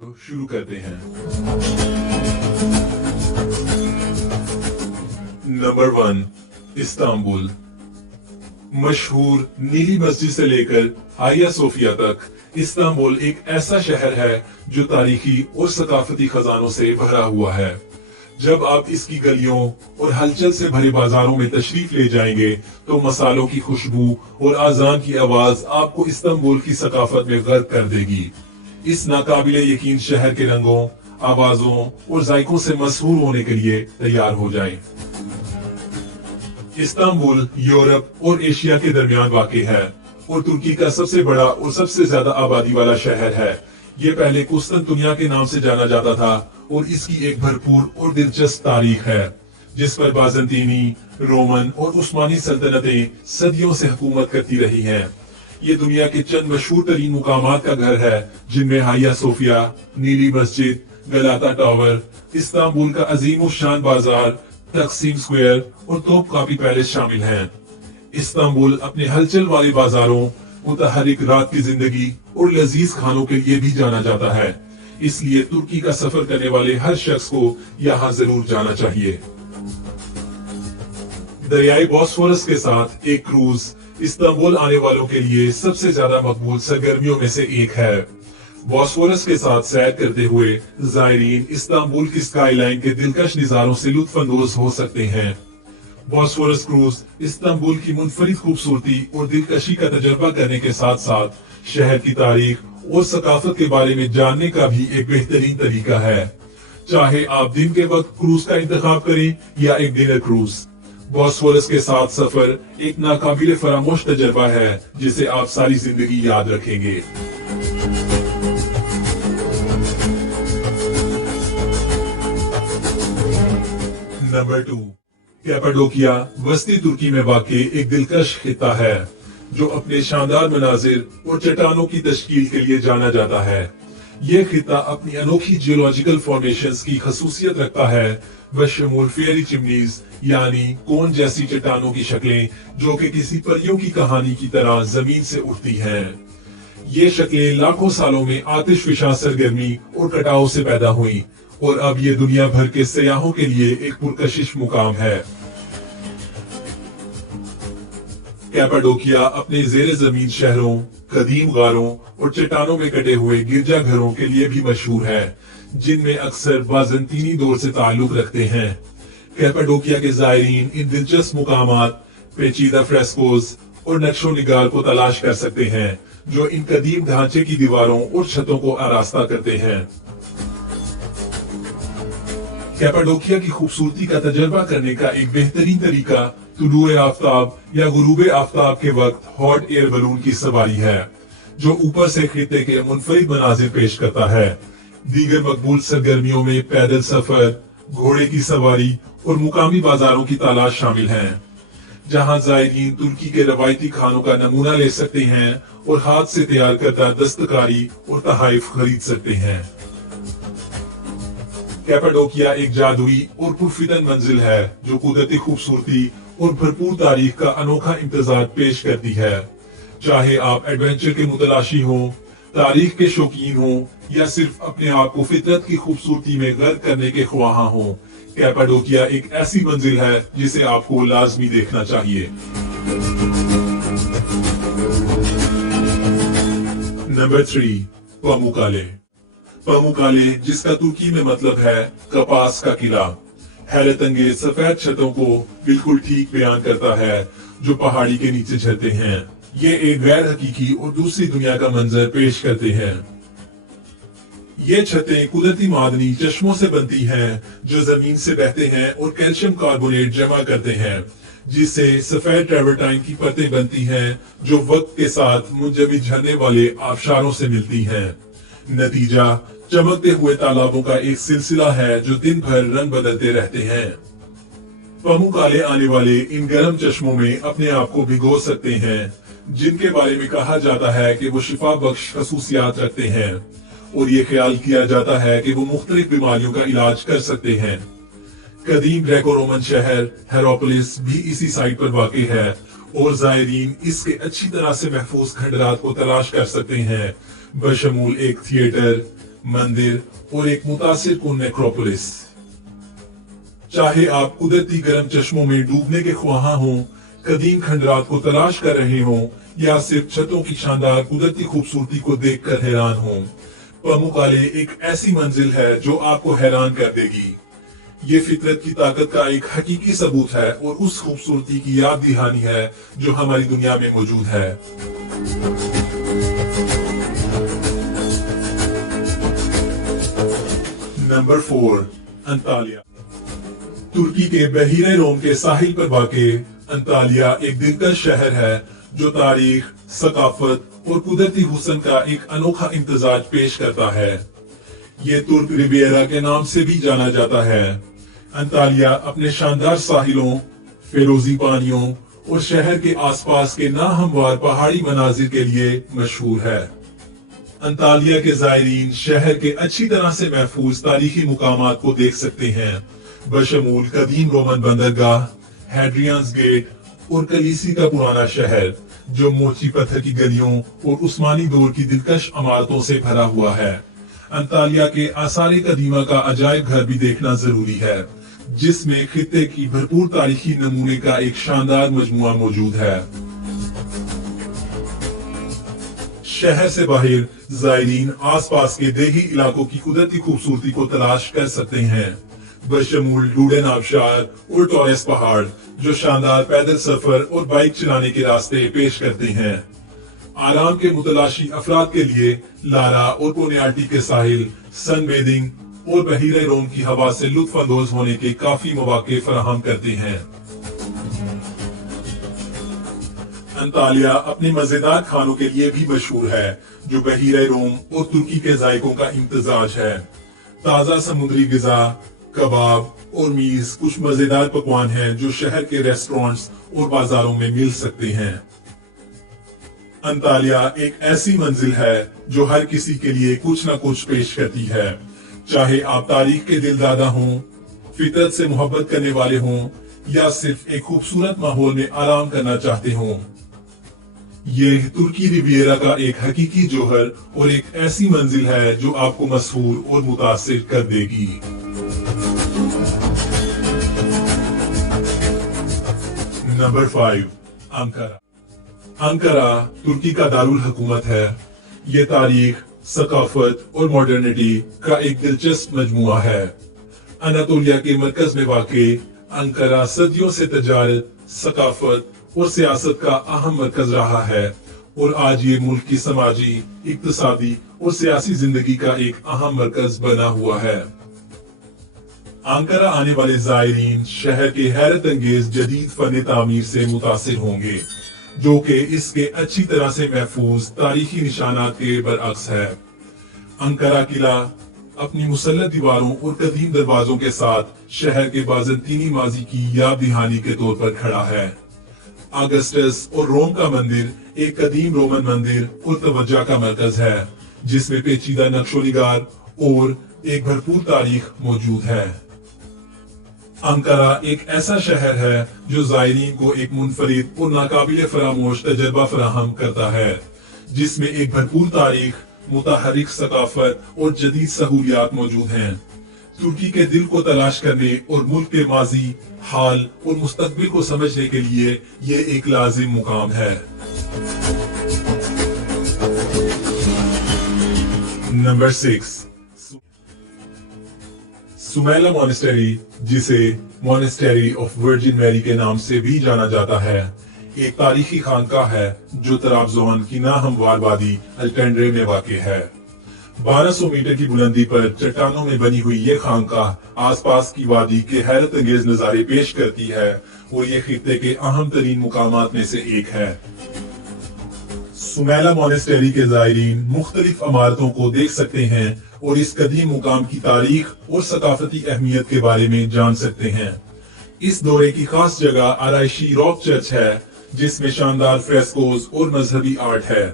तो शुरू करते हैं। Number 1, Istanbul. मशहूर नीली मस्जिद से लेकर हाया सोफिया तक इस्तांबुल एक ऐसा शहर है जो तारीखी और सकाफती खजानों से भरा हुआ है। जब आप इसकी गलियों और हलचल से भरे बाजारों में तशरीफ ले जाएंगे तो मसालों की खुशबू और आजान की आवाज आपको इस्तांबुल की सकाफत में गर्क कर देगी। इस नाकाबिले यकीन शहर के रंगों, आवाजों और जायकों से मशहूर होने के लिए तैयार हो जाएं। इस्तांबुल यूरोप और एशिया के दरमियान वाक़ है और तुर्की का सबसे बड़ा और सबसे ज्यादा आबादी वाला शहर है। ये पहले कुस्तुनतुनिया के नाम से जाना जाता था और इसकी एक भरपूर और दिलचस्प तारीख है जिस पर बाज़ंतीनी, रोमन और उस्मानी सल्तनतें सदियों से हुकूमत करती रही हैं। ये दुनिया के चंद मशहूर तरीन मुकामात का घर है जिनमें हाया सोफिया, नीली मस्जिद, गलाता टावर, इस्तांबुल का अजीम शान बाजार, तकसीम स्क्वायर और तोपकापी पैलेस शामिल हैं। इस्तांबुल अपने हलचल वाले बाजारों, मुतहरिक रात की जिंदगी और लजीज खानों के लिए भी जाना जाता है। इसलिए तुर्की का सफर करने वाले हर शख्स को यहाँ जरूर जाना चाहिए। दरियाई बॉस्फोरस के साथ एक क्रूज इस्तांबुल आने वालों के लिए सबसे ज्यादा मकबूल सरगर्मियों में से एक है। बॉस्फोरस के साथ सैर करते हुए जायरीन इस्तांबुल की स्काईलाइन के दिलकश नजारों से लुत्फानंदोज हो सकते हैं। बॉस्फोरस क्रूज इस्तांबुल की मुनफरिद खूबसूरती और दिलकशी का तजर्बा करने के साथ साथ शहर की तारीख और सकाफत के बारे में जानने का भी एक बेहतरीन तरीका है। चाहे आप दिन के वक्त क्रूज का इंतखाब करें या एक डिनर क्रूज, बॉस्फोरस के साथ सफर एक नाकाबिले फरामोश तजर्बा है जिसे आप सारी जिंदगी याद रखेंगे। नंबर 2, कैपाडोकिया वस्ती तुर्की में वाक़ एक दिलकश खित्ता है जो अपने शानदार मनाजिर और चट्टानों की तश्कील के लिए जाना जाता है। यह खित्ता अपनी अनोखी जियोलॉजिकल फॉर्मेशंस की खसूसियत रखता है, बशमूल फेरी चिमनीज यानी कोन जैसी चट्टानों की शक्लें जो कि किसी परियों की कहानी की तरह जमीन से उठती हैं। ये शक्लें लाखों सालों में आतिशफिशा सरगर्मी और कटाव से पैदा हुई और अब ये दुनिया भर के सयाहों के लिए एक पुरकशिश मुकाम है। कैपाडोकिया अपने जेर जमीन शहरों, कदीम गारों और चट्टानों में कटे हुए गिरजाघरों के लिए भी मशहूर है जिनमें अक्सर बाज़ंतीनी दौर से ताल्लुक रखते हैं। कैपाडोकिया के जायरीन इन दिलचस्प मुकामात, पेचीदा फ्रेस्कोस और नक्शो निगार को तलाश कर सकते हैं जो इन कदीम ढांचे की दीवारों और छतों को आरास्ता करते हैं। कैपाडोकिया की खूबसूरती का तजर्बा करने का एक बेहतरीन तरीका तुलुए आफ्ताब या गुरूबे आफ्ताब के वक्त हॉट एयर बलून की सवारी है जो ऊपर से खित्ते के मुनफरिद मनाजिर पेश करता है। दीगर मकबूल सरगर्मियों में पैदल सफर, घोड़े की सवारी और मुकामी बाजारों की तलाश शामिल हैं जहां जायरीन तुर्की के रवायती खानों का नमूना ले सकते हैं और हाथ से तैयार करदा दस्तकारी और तहाइफ खरीद सकते हैं। कैपाडोकिया एक जादुई और पुरफितन मंजिल है जो कुदरती खूबसूरती और भरपूर तारीख का अनोखा इम्तजाज पेश करती है। चाहे आप एडवेंचर के मुतलाशी हों, तारीख के शौकीन हों या सिर्फ अपने आप को फितरत की खूबसूरती में गर्क करने के ख्वाहा हों, कैपाडोकिया एक ऐसी मंजिल है जिसे आपको लाजमी देखना चाहिए। नंबर 3, पामुक्काले। पामुक्काले जिसका तुर्की में मतलब है कपास का किला, हैरत अंगेज सफेद छतों को बिल्कुल ठीक बयान करता है जो पहाड़ी के नीचे झरते हैं। ये एक गैर हकीकी और दूसरी दुनिया का मंजर पेश करते हैं। ये छतें कुदरती मादनी चश्मों से बनती हैं जो जमीन से बहते हैं और कैल्शियम कार्बोनेट जमा करते हैं जिससे सफेद ट्रेवर्टाइन की परतें बनती हैं जो वक्त के साथ मुंजमद झरने वाले आबशारों से मिलती हैं। नतीजा चमकते हुए तालाबों का एक सिलसिला है जो दिन भर रंग बदलते रहते हैं। पामुक्काले आने वाले इन गर्म चश्मों में अपने आप को भिगो सकते हैं जिनके बारे में कहा जाता है कि वो शिफा बख्श खसूसियात रखते हैं और ये ख्याल किया जाता है कि वो मुख्तलिफ बीमारियों का इलाज कर सकते हैं। कदीम ग्रेको रोमन शहर हेरोपोलिस भी इसी साइट पर वाक़ है और जायरीन इसके अच्छी तरह से महफूज खंडरात को तलाश कर सकते हैं, बशमूल एक थिएटर, मंदिर और एक मुतासिर कुन नेक्रोपोलिस। चाहे आप कुदरती गर्म चश्मों में डूबने के ख्वाहां हों, कदीम खंडरात को तलाश कर रहे हों, या सिर्फ छतों की शानदार कुदरती खूबसूरती को देखकर हैरान हों, पमुकाले एक ऐसी मंजिल है जो आपको हैरान कर देगी। ये फितरत की ताकत का एक हकीकी सबूत है और उस खूबसूरती की याद दहानी है जो हमारी दुनिया में मौजूद है। Number 4, Antalya. तुर्की के बहीरे रोम के साहिल पर वाक़े अंतालिया एक दिलकश शहर है जो तारीख, सकाफत और कुदरती हुस्न का एक अनोखा इम्तिजाज पेश करता है। ये तुर्क रिवियरा के नाम से भी जाना जाता है। अंतालिया अपने शानदार साहिलों, फिरोजी पानियों और शहर के आसपास के नाहमवार पहाड़ी मनाजिर के लिए मशहूर है। अंतालिया के जायरीन शहर के अच्छी तरह से महफूज तारीखी मुकामात को देख सकते हैं, बशमूल कदीम रोमन बंदरगाह, हैड्रियंस गेट और कलीसी का पुराना शहर जो मोची पत्थर की गलियों और उस्मानी दौर की दिलकश इमारतों से भरा हुआ है। अंतालिया के आसार कदीमा का अजायब घर भी देखना जरूरी है, जिसमें खित्ते की भरपूर तारीखी नमूने का एक शानदार मजमुआ मौजूद है। शहर से बाहर जायरीन आसपास के देही इलाकों की कुदरती खूबसूरती को तलाश कर सकते हैं, बशमूल लूडेन आबशार और टॉरेस पहाड़ जो शानदार पैदल सफर और बाइक चलाने के रास्ते पेश करते हैं। आराम के मुतलाशी अफराद के लिए लारा और कोनियाल्टी के साहिल सनबेदिंग और बहीरे रोम की हवा से लुत्फ अंदोज होने के काफी मौके फराहम करते हैं। अंतालिया अपने मजेदार खानों के लिए भी मशहूर है जो बहीरे रोम और तुर्की के जायकों का इम्तिजाज है। ताजा समुद्री गिजा, कबाब और मीज कुछ मजेदार पकवान हैं जो शहर के रेस्टोरेंट्स और बाजारों में मिल सकते हैं। अंतालिया एक ऐसी मंजिल है जो हर किसी के लिए कुछ न कुछ पेश करती है, चाहे आप तारीख के दिलदादा हों, फितरत से मोहब्बत करने वाले हों या सिर्फ एक खूबसूरत माहौल में आराम करना चाहते हों। ये तुर्की रिवियरा का एक हकीकी जोहर और एक ऐसी मंजिल है जो आपको मसहूर और मुतासिर कर देगी। Number 5, Ankara. अंकारा तुर्की का दारुल हुकूमत है। ये तारीख, सकाफत और मॉडर्निटी का एक दिलचस्प मजमुआ है। अनातोलिया के मरकज में वाक़े अंकारा सदियों से तजारत, सकाफत और सियासत का अहम मरकज रहा है और आज ये मुल्क की समाजी, इक्तिसादी और सियासी जिंदगी का एक अहम मरकज बना हुआ है। अंकारा आने वाले जायरीन शहर के हैरत अंगेज जदीद फन तामीर से मुतासिर होंगे, जो कि इसके अच्छी तरह से महफूज तारीखी निशानात के बरअक्स है। अंकारा किला अपनी मुसल्लत दीवारों और कदीम दरवाजों के साथ शहर के बाज़ंतीनी माजी की याद दहानी के तौर पर खड़ा है। ऑगस्टस और रोम का मंदिर एक कदीम रोमन मंदिर और तवज्जा का मरकज है, जिसमें पेचीदा नक्शोनिगार और एक भरपूर तारीख मौजूद है। अंकारा एक ऐसा शहर है जो जायरीन को एक मुनफरिद और नाकाबिले फरामोश तजर्बा फराहम करता है, जिसमें एक भरपूर तारीख, मुतहरिक सकाफत और जदीद सहूलियात मौजूद हैं। तुर्की के दिल को तलाश करने और मुल्क के माजी, हाल और मुस्तकबिल को समझने के लिए ये एक लाजिम मुकाम है। नंबर 6, सुमैला मॉनेस्टेरी, जिसे मॉनेस्टेरी ऑफ वर्जिन मैरी के नाम से भी जाना जाता है, एक तारीखी खानकाह है जो तराबजोन की नाहमवार वादी अल्टेंड्रे में वाक़े है। 1200 मीटर की बुलंदी पर चट्टानों में बनी हुई ये खानकाह आसपास की वादी के हैरत अंगेज नजारे पेश करती है और ये खित्ते के अहम तरीन मुकामात में से एक है। सुमैला मॉनेस्टेरी के जायरीन मुख्तलिफ इमारतों को देख सकते हैं और इस कदीम मुकाम की तारीख और सकाफती अहमियत के बारे में जान सकते हैं। इस दौरे की खास जगह आराइशी रॉक चर्च है, जिसमें शानदार फ्रेस्कोज और मजहबी आर्ट है।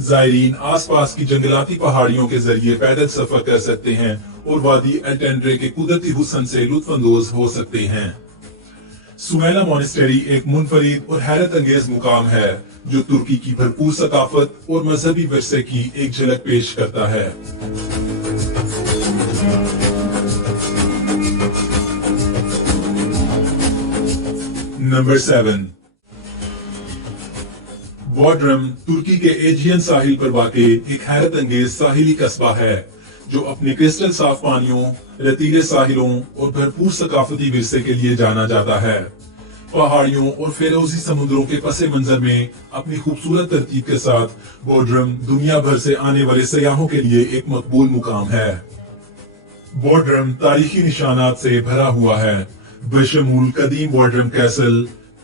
जायरीन आसपास की जंगलाती पहाड़ियों के जरिए पैदल सफर कर सकते हैं और वादी अल्टेंड्रे के कुदरती हुस्न से लुत्फानंदोज हो सकते हैं। सुमैला मॉनेस्टेरी एक मुनफरिद और हैरत अंगेज मुकाम है जो तुर्की की भरपूर सकाफत और मजहबी विरसे की एक झलक पेश करता है। नंबर 7, बोड्रम तुर्की के एजियन साहिल पर वाक़े एक हैरत अंगेज साहिली कस्बा है जो अपने क्रिस्टल साफ पानियों, रेतीले साहिलों और भरपूर सकाफती विरसे के लिए जाना जाता है। पहाड़ियों और फेरोजी समुद्रों के पसे मंजर में अपनी खूबसूरत तरतीब के साथ बोड्रम दुनिया भर से आने वाले सयाहों के लिए एक मकबूल मुकाम है। बोड्रम तारीखी निशानात से भरा हुआ है, बशमूल कदीम बोड्रम कैसल,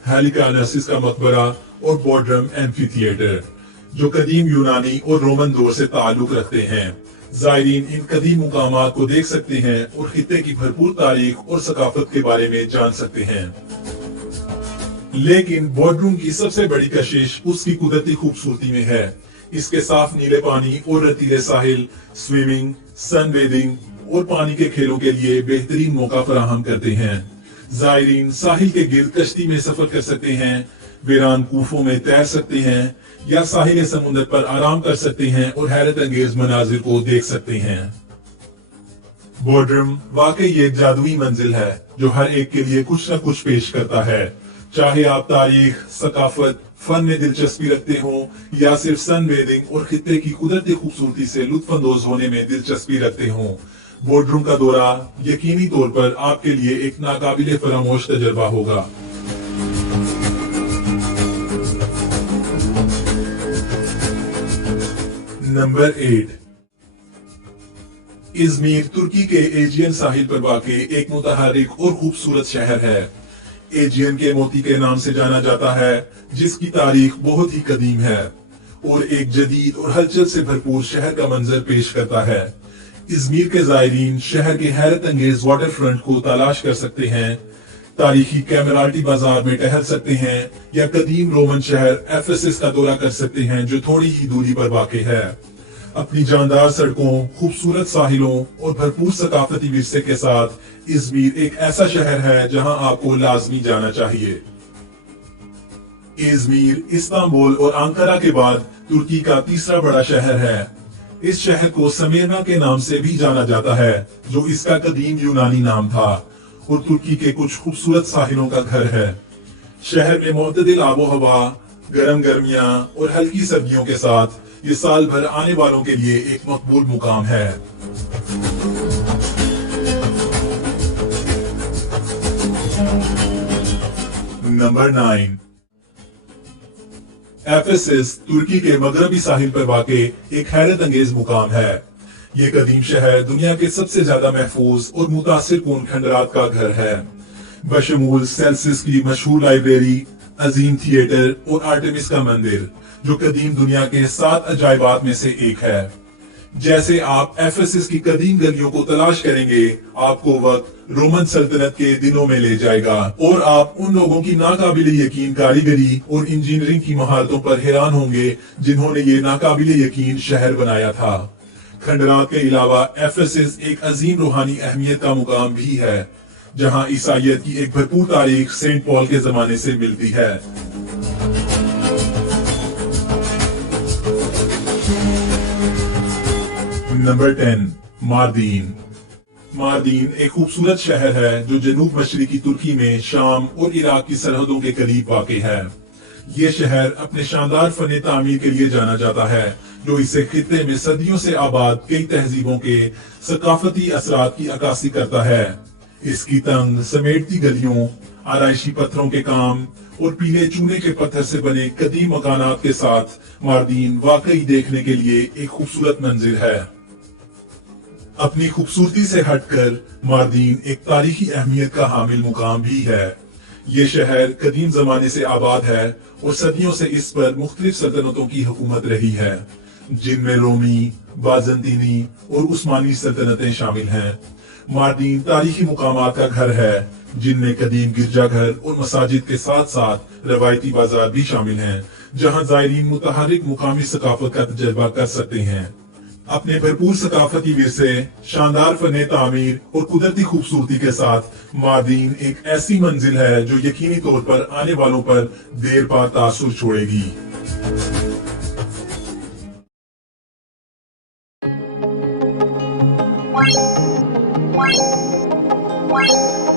हेलिकानसिस का मकबरा और बोड्रम एम्फी थिएटर, जो कदीम यूनानी और रोमन दौर से ताल्लुक रखते हैं। जायरीन इन कदीम मुकामात को देख सकते हैं और खित्ते की भरपूर तारीख और सकाफत के बारे में जान सकते हैं। लेकिन बोड्रम की सबसे बड़ी कशिश उसकी कुदरती खूबसूरती में है। इसके साफ नीले पानी और रेतीले साहिल स्विमिंग, सनबेदिंग और पानी के खेलों के लिए बेहतरीन मौका फराहम करते हैं। जायरीन साहिल के गिर्द कश्ती में सफर कर सकते हैं, वीरान कूफों में तैर सकते हैं या साहिल समुद्र पर आराम कर सकते हैं और हैरत अंगेज मनाजिर को देख सकते हैं। बोड्रम वाकई एक जादुई मंजिल है जो हर एक के लिए कुछ न कुछ पेश करता है। चाहे आप तारीख, सकाफत, फन में दिलचस्पी रखते हो या सिर्फ सनबेदिंग और खित्ते की कुदरती खूबसूरती से लुत्फानंदोज होने में दिलचस्पी रखते हो, बोड्रम का दौरा यकीनी तौर पर आपके लिए एक नाकाबिले फरामोश तजर्बा होगा। नंबर 8, इज़मीर तुर्की के एजियन साहिल पर वाक़े एक मुतहर्रिक और खूबसूरत शहर है। एजियन के मोती के नाम से जाना जाता है, जिसकी तारीख बहुत ही कदीम है और एक जदीद और हलचल से भरपूर शहर का मंजर पेश करता है। इज़मीर के जायरीन शहर के हैरत अंगेज वाटर फ्रंट को तलाश कर सकते हैं, तारीखी कैमराल्टी बाजार में टहल सकते हैं या कदीम रोमन शहर एफेसस का दौरा कर सकते हैं जो थोड़ी ही दूरी पर वाक़ है। अपनी जानदार सड़कों, खूबसूरत साहिलों और भरपूर सकाफती विरसे के साथ इज़मीर एक ऐसा शहर है जहां आपको लाजमी जाना चाहिए। इज़मीर इस्तांबुल और अंकारा के बाद तुर्की का तीसरा बड़ा शहर है। इस शहर को समेरना के नाम से भी जाना जाता है, जो इसका कदीम यूनानी नाम था और तुर्की के कुछ खूबसूरत साहिलों का घर है। शहर में मुतदिल आबो हवा, गर्म गर्मियां और हल्की सर्दियों के साथ ये साल भर आने वालों के लिए एक मकबूल मुकाम है। नंबर 9, एफेसस तुर्की के मगरबी साहिल पर वाक़े एक हैरत अंगेज मुकाम है। ये कदीम शहर दुनिया के सबसे ज्यादा महफूज और मुतासिर कौन खंडरात का घर है, बशमूल सेल्सियस की मशहूर लाइब्रेरी, अजीम थिएटर और आर्टेमिस का मंदिर, जो कदीम दुनिया के 7 अजायबात में से एक है। जैसे आप एफेसस की कदीम गलियों को तलाश करेंगे, आपको वक्त रोमन सल्तनत के दिनों में ले जाएगा और आप उन लोगों की नाकाबिले यकीन कारीगरी और इंजीनियरिंग की महारतों पर हैरान होंगे जिन्होंने ये नाकाबिले यकीन शहर बनाया था। खंडरात के अलावा एफेसस एक अजीम रूहानी अहमियत का मुकाम भी है, जहां ईसाइयत की एक भरपूर तारीख सेंट पॉल के जमाने से मिलती है। नंबर 10, मार्दीन। मार्दीन एक खूबसूरत शहर है जो जनूब मशरिकी तुर्की में शाम और इराक की सरहदों के करीब वाक़ है। ये शहर अपने शानदार फन तामीर के लिए जाना जाता है, जो इसे खित्ते में सदियों से आबाद कई तहजीबों के सकाफती असरात की अक्कासी करता है। इसकी तंग समेटती गलियों, आराइशी पत्थरों के काम और पीले चूने के पत्थर से बने कदीम मकानात के साथ मार्दीन वाकई देखने के लिए एक खूबसूरत मंजिल है। अपनी खूबसूरती से हटकर मार्दीन एक तारीखी अहमियत का हामिल मुकाम भी है। ये शहर कदीम जमाने से आबाद है और सदियों से इस पर मुख्तलिफ सल्तनतों की हुकूमत रही है, जिनमें रोमी, बाजंतीनी और उस्मानी सल्तनतें शामिल हैं। मार्दीन तारीखी मुकामात का घर है, जिनमें कदीम गिरजाघर और मसाजिद के साथ साथ रवायती बाजार भी शामिल हैं, जहां जायरीन मुतहर्रिक मुकामी सकाफत का तजर्बा कर सकते हैं। अपने भरपूर सकाफती विरसे, शानदार फने तामीर और कुदरती खूबसूरती के साथ मार्दीन एक ऐसी मंजिल है जो यकीनी तौर पर आने वालों पर देर पा तासुर छोड़ेगी। What?